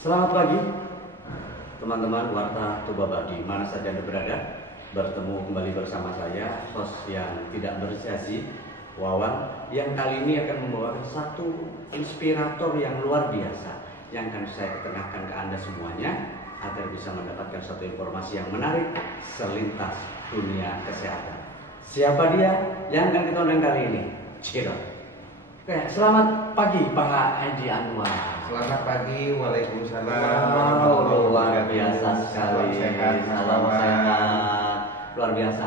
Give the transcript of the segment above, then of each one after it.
Selamat pagi, teman-teman Warta Tuba di mana saja Anda berada. Bertemu kembali bersama saya, host yang tidak bersaji, Wawan, yang kali ini akan membawakan satu inspirator yang luar biasa yang akan saya ketengahkan ke Anda semuanya agar bisa mendapatkan satu informasi yang menarik selintas dunia kesehatan. Siapa dia yang akan kita undang kali ini? Ciro. Oke, selamat pagi Pak Edi Anwar. Selamat pagi, waalaikumsalam. Wow, luar biasa sekali. Salam sehat. Luar biasa.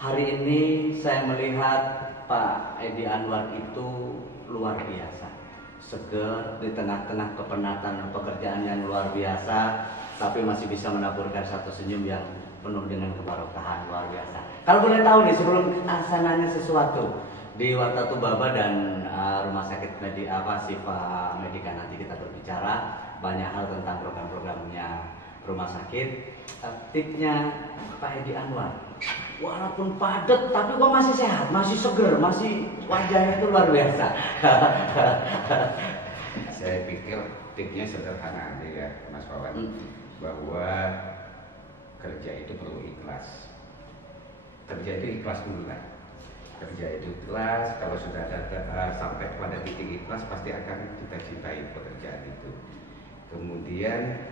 Hari ini saya melihat Pak Edi Anwar itu luar biasa. Seger di tengah-tengah kepenatan pekerjaan yang luar biasa, tapi masih bisa menaburkan satu senyum yang penuh dengan kebarokahan luar biasa. Kalau boleh tahu nih, sebelum saya nanya sesuatu di Warta Tubaba dan Rumah Sakit Sifa Medika, nanti kita berbicara banyak hal tentang program-programnya rumah sakit. Tipsnya Pak Edi Anwar, walaupun padat tapi kok masih sehat, masih seger, masih wajahnya itu luar biasa. Saya pikir tipsnya sederhana aja ya, Mas Wawan, bahwa kerja itu perlu ikhlas. Kerja itu ikhlas dulu lah. Kerja itu ikhlas, kalau sudah sampai pada titik ikhlas pasti akan kita cintai pekerjaan itu. Kemudian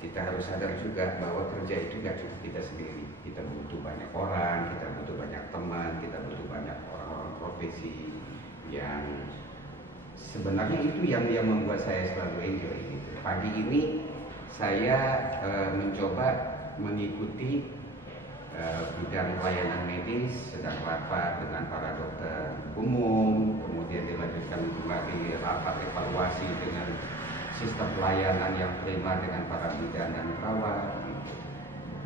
kita harus sadar juga bahwa kerja itu nggak cukup kita sendiri. Kita butuh banyak orang, kita butuh banyak teman, kita butuh banyak orang-orang profesi yang sebenarnya itu yang membuat saya selalu enjoy gitu. Pagi ini saya mencoba mengikuti bidang pelayanan medis, sedang rapat dengan para dokter umum, kemudian dilanjutkan kembali rapat evaluasi dengan sistem pelayanan yang prima dengan para bidan dan perawat.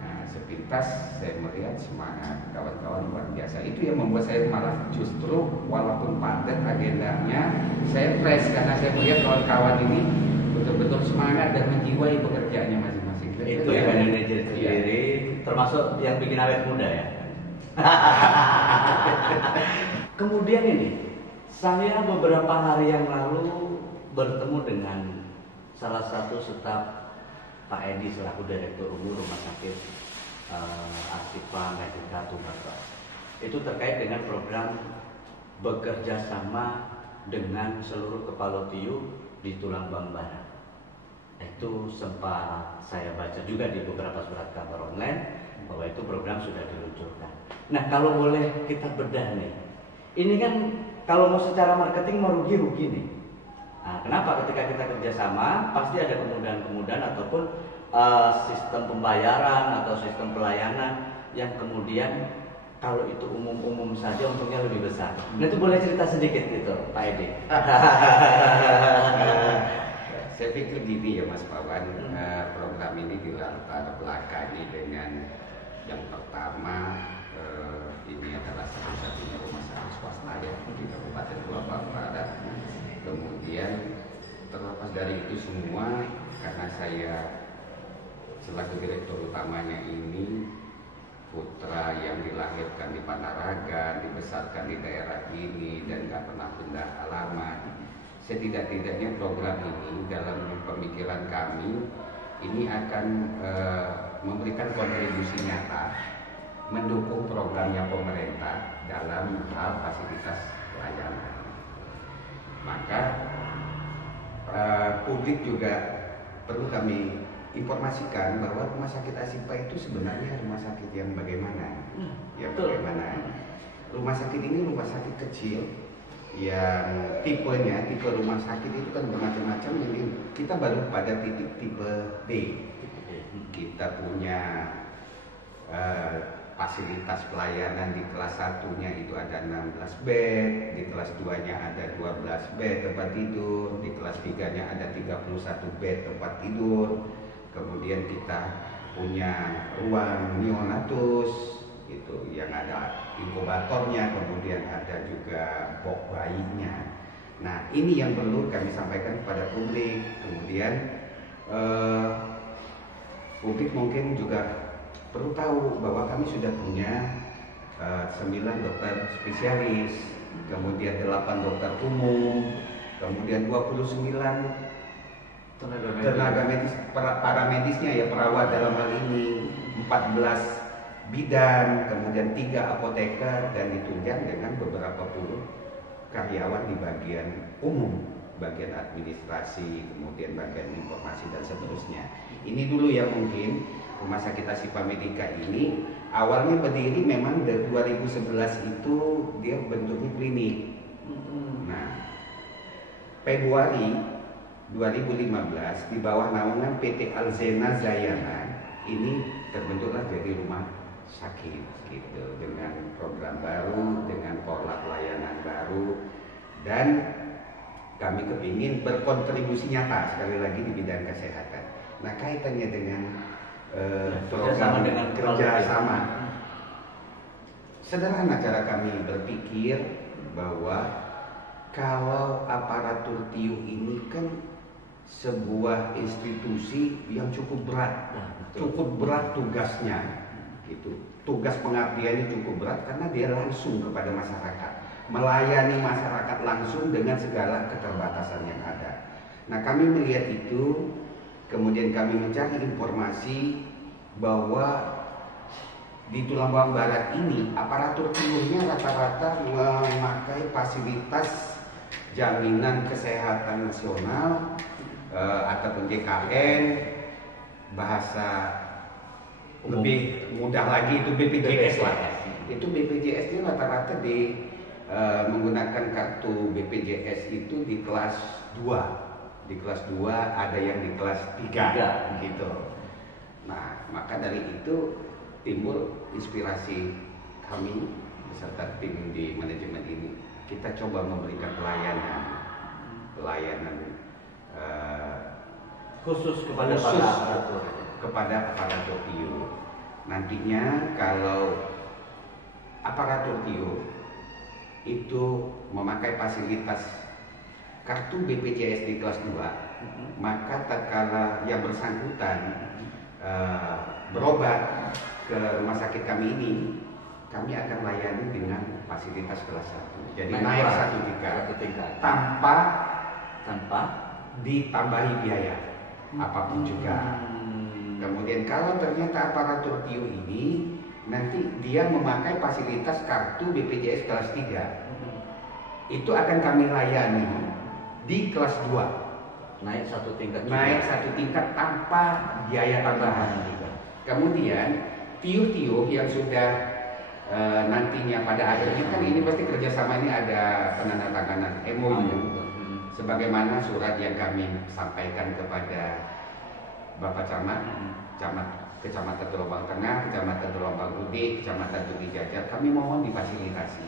Nah, sepintas saya melihat semangat kawan-kawan luar biasa. Itu yang membuat saya malah justru walaupun padat agendanya, saya fresh karena saya melihat kawan-kawan ini betul-betul semangat dan menjiwai pekerjaannya masing-masing. Itu yang manajer sendiri, termasuk yang bikin awet muda ya. Kemudian ini, saya beberapa hari yang lalu bertemu dengan salah satu staf Pak Edi selaku Direktur Umum Rumah Sakit Ashifa Medika Tuba. Itu terkait dengan program bekerja sama dengan seluruh kepala TIU di Tulang Bambara. Itu sempat saya baca juga di beberapa surat kabar online bahwa itu program sudah diluncurkan. Nah, kalau boleh kita bedah nih, ini kan kalau mau secara marketing mau rugi-rugi nih. Nah, kenapa ketika kita kerjasama pasti ada kemudahan-kemudahan ataupun sistem pembayaran atau sistem pelayanan yang kemudian kalau itu umum-umum saja untungnya lebih besar. Nah, itu boleh cerita sedikit gitu, Pak Edi. Saya pikir gini ya Mas Wawan, program ini dilatar belakangi dengan yang pertama ini adalah satu-satunya rumah sakit swasta ya di Kabupaten Tulang Bambara. Kemudian terlepas dari itu semua, karena saya selaku direktur utamanya ini putra yang dilahirkan di Panaraga, dibesarkan di daerah ini dan nggak pernah pindah alamat. Setidak-tidaknya program ini dalam pemikiran kami ini akan memberikan kontribusi nyata mendukung programnya pemerintah dalam hal fasilitas pelayanan. Maka publik juga perlu kami informasikan bahwa rumah sakit Ashifa itu sebenarnya rumah sakit yang bagaimana? Bagaimana? Rumah sakit ini rumah sakit kecil yang tipe rumah sakit itu kan bermacam-macam. Jadi kita baru pada tipe D. Kita punya fasilitas pelayanan di kelas 1-nya itu ada 16 bed, di kelas 2-nya ada 12 bed tempat tidur, di kelas 3-nya ada 31 bed tempat tidur. Kemudian kita punya ruang neonatus itu yang ada inkubatornya, kemudian ada juga box bayinya. Nah, ini yang perlu kami sampaikan kepada publik. Kemudian publik mungkin juga perlu tahu bahwa kami sudah punya 9 dokter spesialis, kemudian 8 dokter umum, kemudian 29 tenaga medis, para medisnya ya, perawat dalam hal ini 14 bidan, kemudian 3 apoteker, dan ditunjang dengan beberapa puluh karyawan di bagian umum, bagian administrasi, kemudian bagian informasi dan seterusnya. Ini dulu ya, mungkin Rumah Sakit Ashifa Medica ini awalnya berdiri memang dari 2011 itu dia bentuknya klinik. Nah, Februari 2015 di bawah naungan PT Alzena Zayana ini terbentuklah jadi rumah sakit gitu, dengan program baru, dengan pola pelayanan baru, dan kami kepingin berkontribusi nyata sekali lagi di bidang kesehatan. Nah, kaitannya dengan program dengan kerjasama, sederhana cara kami berpikir bahwa kalau aparatur TIU ini kan sebuah institusi yang cukup berat tugasnya, gitu. Tugas pengabdiannya cukup berat karena dia langsung kepada masyarakat, melayani masyarakat langsung dengan segala keterbatasan yang ada. Nah, kami melihat itu, kemudian kami mencari informasi bahwa di Tulang Bawang Barat ini aparatur TIU-nya rata-rata memakai fasilitas jaminan kesehatan nasional ataupun JKN, bahasa lebih mudah lagi itu BPJS lah. Itu BPJS ini rata-rata menggunakan kartu BPJS itu di kelas 2. Di kelas 2 ada yang di kelas 3 gitu. Nah, maka dari itu timbul inspirasi kami beserta tim di manajemen ini. Kita coba memberikan pelayanan khusus kepada aparatur TIU. Nantinya kalau aparatur TIU itu memakai fasilitas kartu BPJS di kelas 2, maka tatkala yang bersangkutan berobat ke rumah sakit kami ini, kami akan layani dengan fasilitas kelas 1. Jadi naik satu tingkat tanpa ditambahi biaya apapun juga. Kemudian kalau ternyata aparatur TIU ini nanti dia memakai fasilitas kartu BPJS kelas 3, itu akan kami layani di kelas 2, naik satu tingkat tanpa biaya tambahan. Kemudian TIU-TIU yang sudah nantinya pada akhirnya kan ini pasti kerjasama ini ada penandatanganan MOU, sebagaimana surat yang kami sampaikan kepada Bapak Camat, Kecamatan Tulungbang Tengah, Kecamatan Tulungbang Gede, Kecamatan Turi Jajar. Kami mohon difasilitasi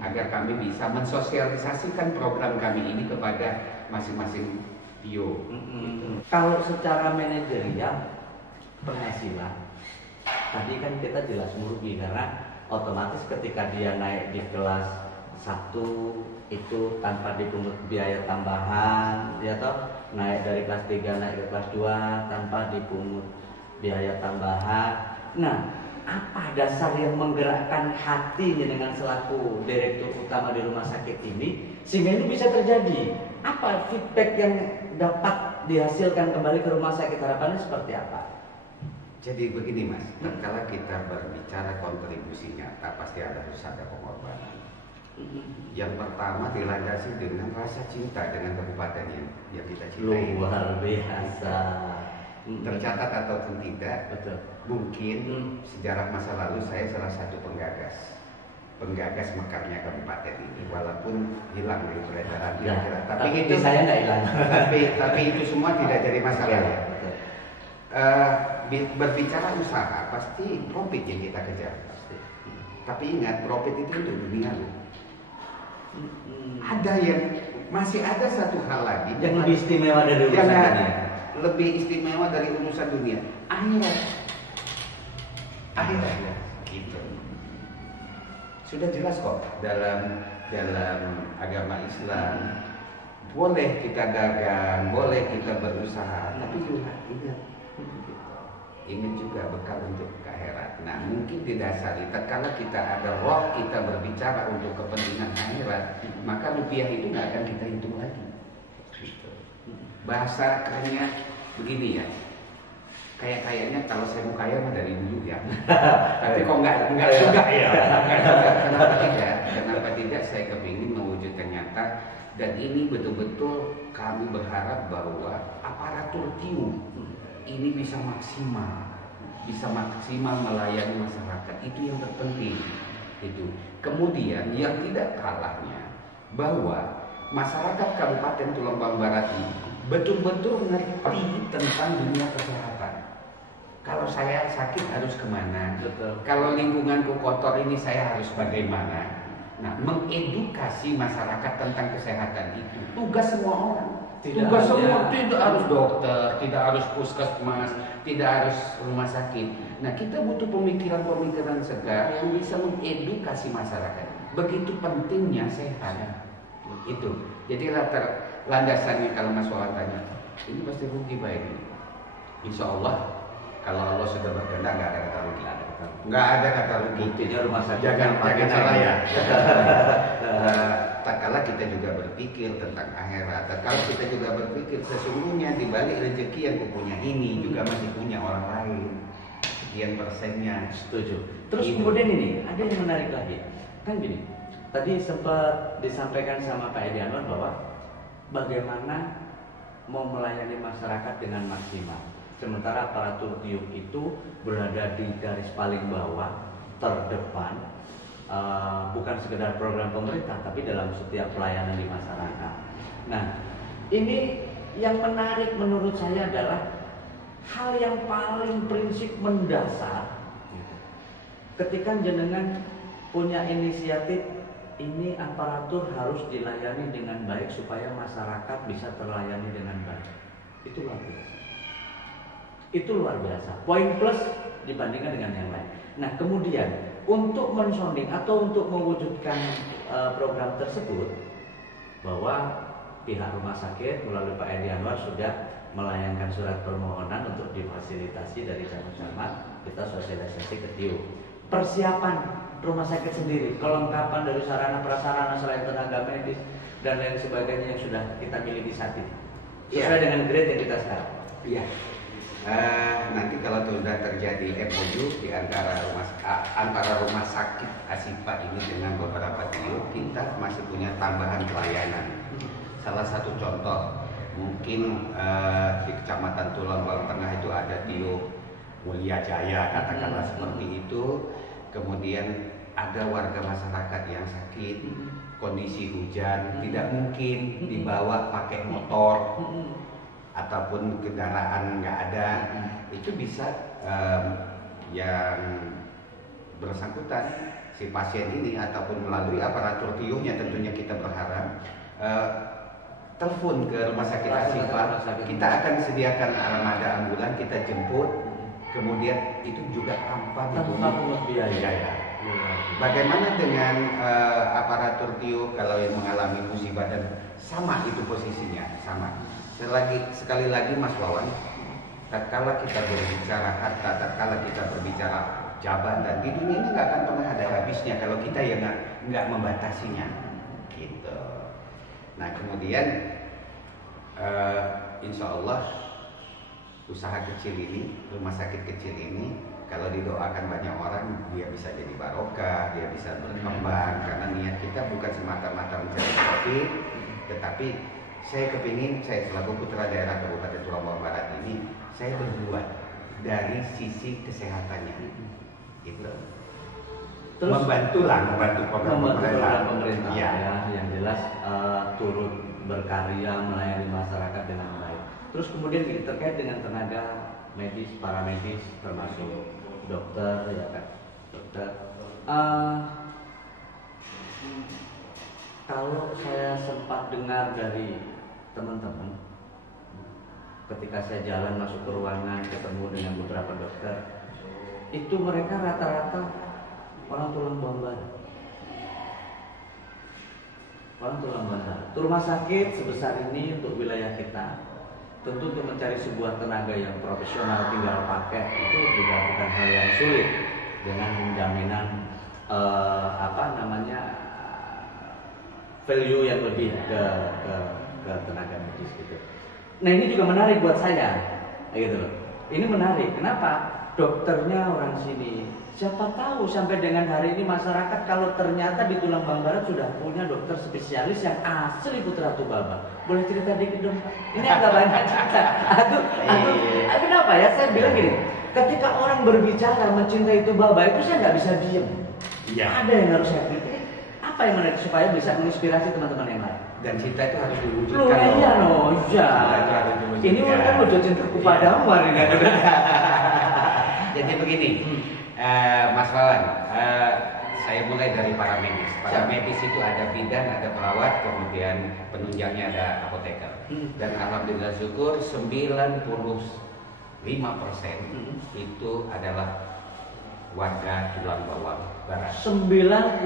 agar kami bisa mensosialisasikan program kami ini kepada masing-masing TIU. Kalau secara manajerial penghasilan, tadi kan kita jelas merugi karena otomatis ketika dia naik di kelas 1 itu tanpa dipungut biaya tambahan, ya toh, naik dari kelas 3 naik ke kelas 2 tanpa dipungut biaya tambahan. Nah, apa dasar yang menggerakkan hatinya dengan selaku direktur utama di rumah sakit ini sehingga ini bisa terjadi? Apa feedback yang dapat dihasilkan kembali ke rumah sakit, harapannya seperti apa? Jadi begini Mas, kalau kita berbicara kontribusi nyata pasti harus ada pengorbanan. Yang pertama dilandasi dengan rasa cinta dengan kabupaten yang kita cintai. Luar biasa. Tercatat ataupun tidak, betul. Mungkin sejarah masa lalu saya salah satu penggagas mekarnya kabupaten ini, walaupun hilang dari peredaran kira-kira. Tapi itu saya nggak hilang. tapi itu semua tidak jadi masalah ya. Berbicara usaha pasti profit yang kita kejar pasti. Tapi ingat, profit itu untuk dunia loh. Ada yang masih ada satu hal lagi yang lebih istimewa dari urusan dunia. Lebih istimewa dari urusan dunia, akhirat gitu. Sudah jelas kok dalam agama Islam, boleh kita dagang, boleh kita berusaha, tapi juga ingat juga bekal untuk ke akhirat. Nah, mungkin didasari tatkala kita ada roh kita berbicara untuk kepentingan akhirat, maka rupiah itu nggak akan kita hitung lagi. Gitu. Bahasa kerennya begini ya. Kayaknya kalau saya mau kaya mah dari dulu ya. Tapi kok enggak juga ya. Kenapa tidak saya kepingin mewujudkan nyata, dan ini betul-betul kami berharap bahwa aparatur TIU ini bisa maksimal melayani masyarakat. Itu yang terpenting. Itu. Kemudian yang tidak kalahnya bahwa masyarakat Kabupaten Tulungagung Barat ini betul-betul ngerti tentang dunia kesehatan. Kalau saya sakit harus kemana? Betul. Kalau lingkunganku kotor ini saya harus bagaimana? Nah, mengedukasi masyarakat tentang kesehatan itu tugas semua orang. Tugas semua, tidak harus dokter, tidak harus puskesmas, tidak harus rumah sakit. Nah, kita butuh pemikiran-pemikiran segar yang bisa mengedukasi masyarakat. Begitu pentingnya sehat. Itu. Jadi landasannya kalau Mas Wawan tanya, ini pasti rugi Pak ini. Insya Allah kalau Allah sudah berkehendak nggak ada kata rugi. Nggak ada kata rugi. Buktinya rumah sakit jangan salah ya. Tak kala kita juga berpikir tentang akhirat. Tak kala kita juga berpikir sesungguhnya di balik rezeki yang kupunya ini juga masih punya orang lain. Sekian persennya. Setuju. Terus kemudian ini ada yang menarik lagi. Kan gini. Tadi sempat disampaikan sama Pak Edi Anwar bahwa bagaimana mau melayani masyarakat dengan maksimal. Sementara aparatur TIU itu berada di garis paling bawah, terdepan, bukan sekedar program pemerintah, tapi dalam setiap pelayanan di masyarakat. Nah, ini yang menarik menurut saya adalah hal yang paling prinsip mendasar. Ketika jenengan punya inisiatif, ini aparatur harus dilayani dengan baik supaya masyarakat bisa terlayani dengan baik. Itu luar biasa. Itu luar biasa. Poin plus dibandingkan dengan yang lain. Nah, kemudian untuk mensonding atau untuk mewujudkan program tersebut, bahwa pihak rumah sakit melalui Pak Edi Anwar sudah melayangkan surat permohonan untuk difasilitasi dari camat-camat, kita sosialisasi ke TIU. Persiapan rumah sakit sendiri, kelengkapan dari sarana prasarana selain tenaga medis dan lain sebagainya yang sudah kita miliki saat ini, sesuai dengan grade yang kita sekarang. Iya. Nanti kalau sudah terjadi MOU di antara rumah sakit Asifa ini dengan beberapa TIU, kita masih punya tambahan pelayanan. Salah satu contoh, mungkin di Kecamatan Tulungagung Tengah itu ada TIU Mulia Jaya, katakanlah seperti itu. Kemudian ada warga masyarakat yang sakit, kondisi hujan, tidak mungkin dibawa pakai motor ataupun kendaraan nggak ada. Itu bisa yang bersangkutan si pasien ini ataupun melalui aparatur TIU-nya, tentunya kita berharap telepon ke rumah sakit Asifa, kita akan sediakan armada ambulan, kita jemput, kemudian itu juga tanpa pungut biaya. Bagaimana dengan aparatur TIU kalau yang mengalami musibah dan sama itu posisinya, sama. Sekali lagi Mas Wawan, tatkala kita berbicara harta, tatkala kita berbicara jabatan, di dunia ini nggak akan pernah ada habisnya kalau kita yang nggak membatasinya, gitu. Nah kemudian insya Allah usaha kecil ini, rumah sakit kecil ini, kalau didoakan banyak orang, dia bisa jadi barokah, dia bisa berkembang. Karena niat kita bukan semata-mata mencari profit, tetapi saya kepingin, saya selaku putra daerah Kabupaten Tulungagung Barat ini, saya berbuat dari sisi kesehatannya, gitu. Terus membantu program pemerintah ya. Yang jelas turut berkarya melayani masyarakat dengan baik. Terus kemudian terkait dengan tenaga medis, paramedis, termasuk dokter, ya kan, dokter. Kalau saya sempat dengar dari teman-teman, ketika saya jalan masuk ke ruangan ketemu dengan beberapa dokter, itu mereka rata-rata orang Tulungagung Barat. Orang Tulungagung Barat. Rumah sakit sebesar ini untuk wilayah kita, tentu untuk mencari sebuah tenaga yang profesional tinggal pakai itu juga bukan hal yang sulit dengan jaminan value yang lebih ke tenaga medis gitu. Nah ini juga menarik buat saya, gitu loh. Ini menarik. Kenapa? Dokternya orang sini. Siapa tahu sampai dengan hari ini masyarakat kalau ternyata di Tulang Bang Barat sudah punya dokter spesialis yang asli Putra Tubaba. Boleh cerita dikit dong? Ini agak banyak cerita. Kenapa ya? Saya bilang gini, ketika orang berbicara mencintai Tubaba itu saya nggak bisa diem. Iya. Ada yang harus saya pikir. Apa yang menarik supaya bisa menginspirasi teman-teman yang lain? Dan cinta itu harus diwujudkan. Loh iya loh, iya. Ini kan wujud cintaku padamu hari ini. Jadi begini, Mas Wawan, saya mulai dari para medis. Para medis itu ada bidan, ada perawat, kemudian penunjangnya ada apoteker. Dan alhamdulillah syukur 95% itu adalah warga Tulang Bawang Barat. 95%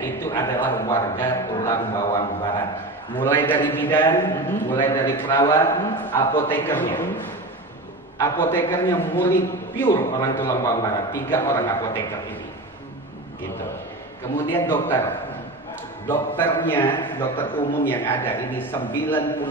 itu adalah warga Tulang Bawang Barat. Mulai dari bidan, mulai dari perawat, apotekernya. Apotekernya murni pure orang Tulang Bawang Barat, 3 orang apoteker ini. Gitu. Kemudian dokternya, dokter umum yang ada ini 99%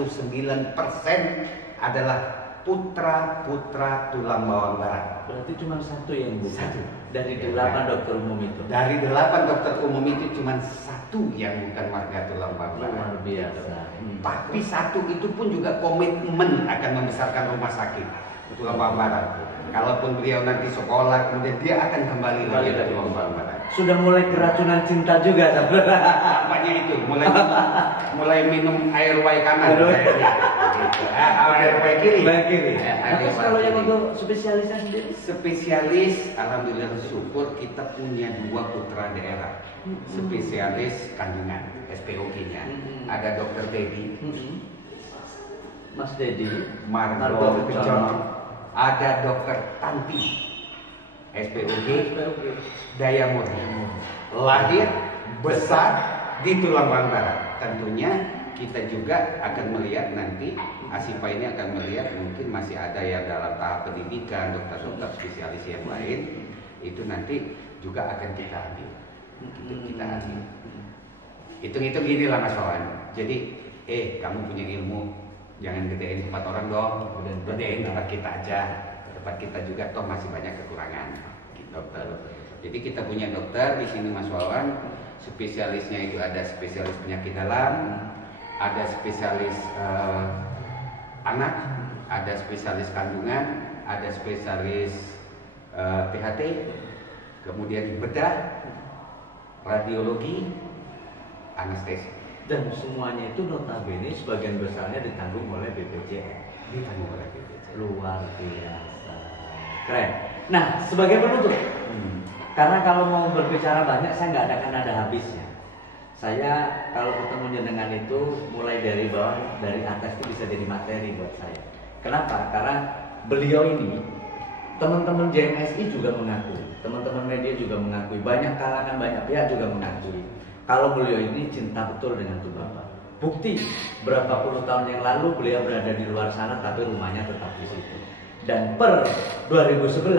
adalah putra-putra Tulang Bawang Barat. Berarti cuma satu yang bukan. Satu. Dari 8 dokter umum itu. Dari 8 dokter umum itu cuma 1 yang bukan warga Tulang Bawang Barat. Luar biasa. Tapi 1 itu pun juga komitmen akan membesarkan rumah sakit Tulang Bawang Barat. Kalaupun beliau nanti sekolah, kemudian dia akan kembali lagi ke Tulang Bawang Barat. Sudah mulai keracunan cinta juga, Apanya itu? Mulai minum air wai kanan. Air wai kiri. Terus kalau yang untuk spesialisnya sendiri? Spesialis, alhamdulillah syukur kita punya 2 putra daerah. Spesialis kandungan, SPOG-nya. Ada Dokter Dedi, Mas Dedi, Margo Kecono. Ada Dokter Tanti, SPOG, Daya Murni. Lahir besar di Tulang Bawang Barat. Tentunya kita juga akan melihat nanti, Asipa ini akan melihat mungkin masih ada yang dalam tahap pendidikan, dokter-dokter spesialis yang lain. Itu nanti juga akan kita ambil. Hitung-hitung gini lah Mas Wawan. Jadi, kamu punya ilmu, jangan gedein tempat orang dong, gedein tempat kita aja. Tempat kita juga toh masih banyak kekurangan, dokter. Jadi kita punya dokter di sini Mas Wawan. Spesialisnya itu ada spesialis penyakit dalam, ada spesialis anak, ada spesialis kandungan, ada spesialis THT, kemudian bedah, radiologi, anestesi. Dan semuanya itu notabene sebagian besarnya ditanggung oleh BPJS. Luar biasa, keren. Nah, sebagai penutup, karena kalau mau berbicara banyak saya nggak akan ada habisnya. Saya kalau ketemu dengan itu mulai dari bawah, dari atas itu bisa jadi materi buat saya. Kenapa? Karena beliau ini, teman-teman JMSI juga mengakui, teman-teman media juga mengakui, banyak kalangan, banyak pihak juga mengakui kalau beliau ini cinta betul dengan Tubaba. Bukti berapa puluh tahun yang lalu beliau berada di luar sana tapi rumahnya tetap di situ. Dan per 2011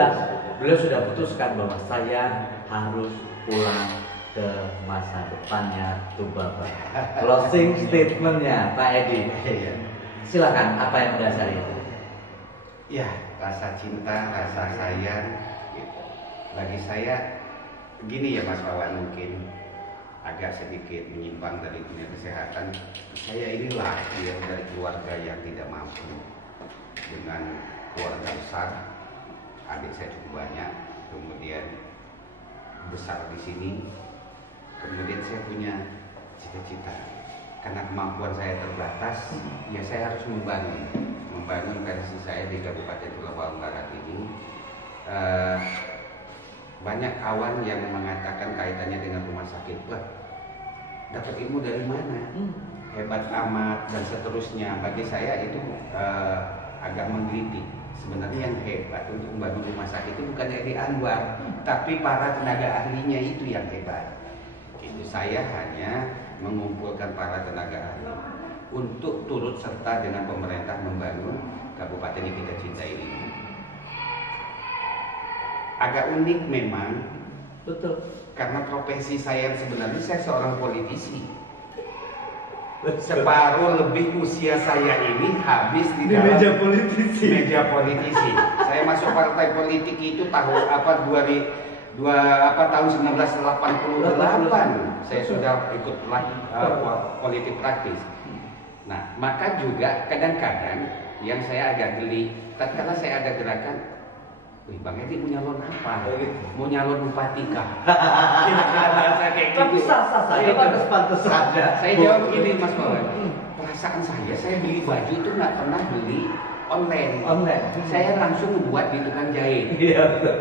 beliau sudah putuskan bahwa saya harus pulang ke masa depannya Tubaba. Closing statementnya Pak Edi. Silakan, apa yang mendasari itu? Ya, rasa cinta, rasa sayang. Bagi saya begini ya Mas Wawan, mungkin agak sedikit menyimpang dari dunia kesehatan. Saya ini lahir dari keluarga yang tidak mampu, dengan keluarga besar, adik saya cukup banyak, kemudian besar di sini. Kemudian saya punya cita-cita, karena kemampuan saya terbatas, ya saya harus membangun versi saya di Kabupaten Tulang Bawang Barat ini. Banyak kawan yang mengatakan kaitannya dengan rumah sakit, lah dapat ilmu dari mana? Hebat amat dan seterusnya. Bagi saya itu agak menggelitik. Sebenarnya yang hebat untuk membangun rumah sakit itu bukan Edi Anwar, tapi para tenaga ahlinya itu yang hebat. Itu saya hanya mengumpulkan para tenaga ahli untuk turut serta dengan pemerintah membangun kabupaten yang kita cintai ini. Agak unik memang, betul. Karena profesi saya sebenarnya saya seorang politisi. separuh lebih usia saya ini habis di dalam meja politisi. Meja politisi. Saya masuk partai politik itu tahun tahun 1988. Saya sudah ikut politik praktis. Nah, maka juga kadang-kadang yang saya agak geli, tatkala saya ada gerakan, wih Bang Edi mau nyalon apa? Mau nyalon bupati kah? Tapi sah-sah saja, pantas saja. Saya jawab begini Mas Mawan, perasaan saya beli baju itu nggak pernah beli online. Saya langsung buat di tukang jahit.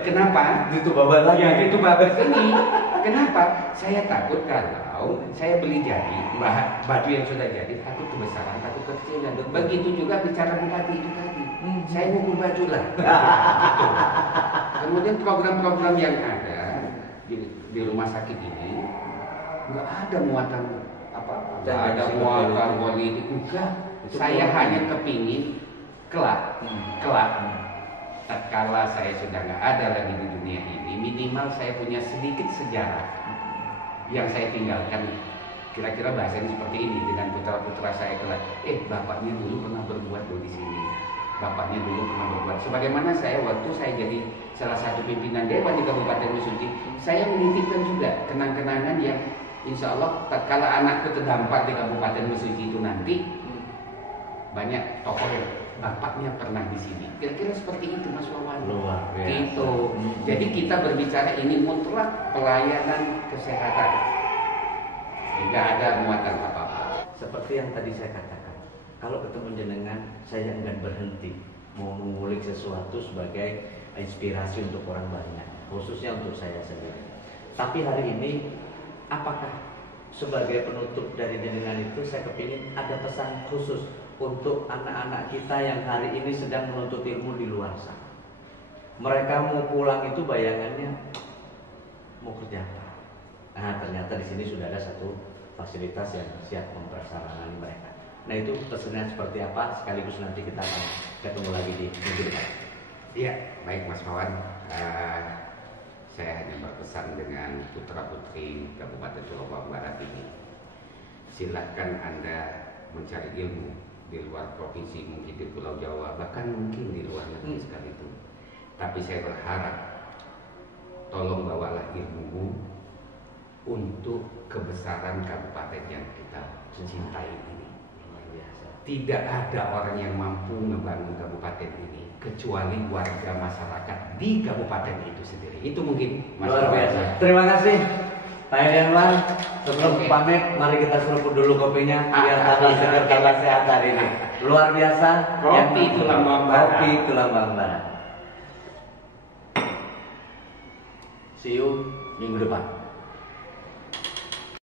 Kenapa? Itu babat lagi. Ya, itu babat ini. Kenapa? Saya takut kalau saya beli jadi baju yang sudah jadi, takut kebesaran, takut kekecilan. Begitu juga bicara bupati itu tadi. Saya ngukur baju lah. Gitu. Kemudian program-program yang ada di rumah sakit ini nggak ada muatan apa-apa. Nggak ada muatan politik. Enggak. Saya hanya kepingin kelak, tatkala saya sudah nggak ada lagi di dunia ini, minimal saya punya sedikit sejarah yang saya tinggalkan. Kira-kira bahasanya seperti ini dengan putra-putra saya kelak. Bapaknya dulu pernah berbuat di sini. Bapaknya dulu pernah berbuat. Sebagaimana saya waktu saya jadi salah satu pimpinan dewan di Kabupaten Mesuji, saya menitipkan juga kenang-kenangan yang insya Allah tatkala anakku terdampak di Kabupaten Mesuji itu nanti banyak tokoh yang bapaknya pernah di sini. Kira-kira seperti itu Mas Wawan. Luar biasa. Gitu. Jadi kita berbicara ini mutlak pelayanan kesehatan. Tidak ada muatan apa-apa. Seperti yang tadi saya katakan, kalau ketemu jenengan, saya enggak berhenti mau mengulik sesuatu sebagai inspirasi untuk orang banyak, khususnya untuk saya sendiri. Tapi hari ini, apakah sebagai penutup dari jenengan itu, saya kepingin ada pesan khusus untuk anak-anak kita yang hari ini sedang menuntut ilmu di luar sana. Mereka mau pulang itu bayangannya mau kerja apa? Nah, ternyata di sini sudah ada satu fasilitas yang siap mempersarana mereka. Nah, itu pesannya seperti apa? Sekaligus nanti kita akan ketemu lagi di minggu depan. Iya, baik Mas Wawan. Saya hanya berpesan dengan putra-putri Kabupaten Tulungagung Barat ini. Silakan Anda mencari ilmu di luar provinsi, mungkin di Pulau Jawa, bahkan mungkin di luar negeri sekalipun. Tapi saya berharap tolong bawalah ilmumu untuk kebesaran kabupaten yang kita cintai ini. Tidak ada orang yang mampu membangun kabupaten ini kecuali warga masyarakat di kabupaten itu sendiri. Itu mungkin luar biasa. Terima kasih Pak Edianwan. Sebelum pamit, mari kita seruput dulu kopinya biar tambah segar, tambah sehat hari ini. Luar biasa. Kopi Tulang Bawang Barat. Kopi Tulang Bawang Barat. See you minggu depan.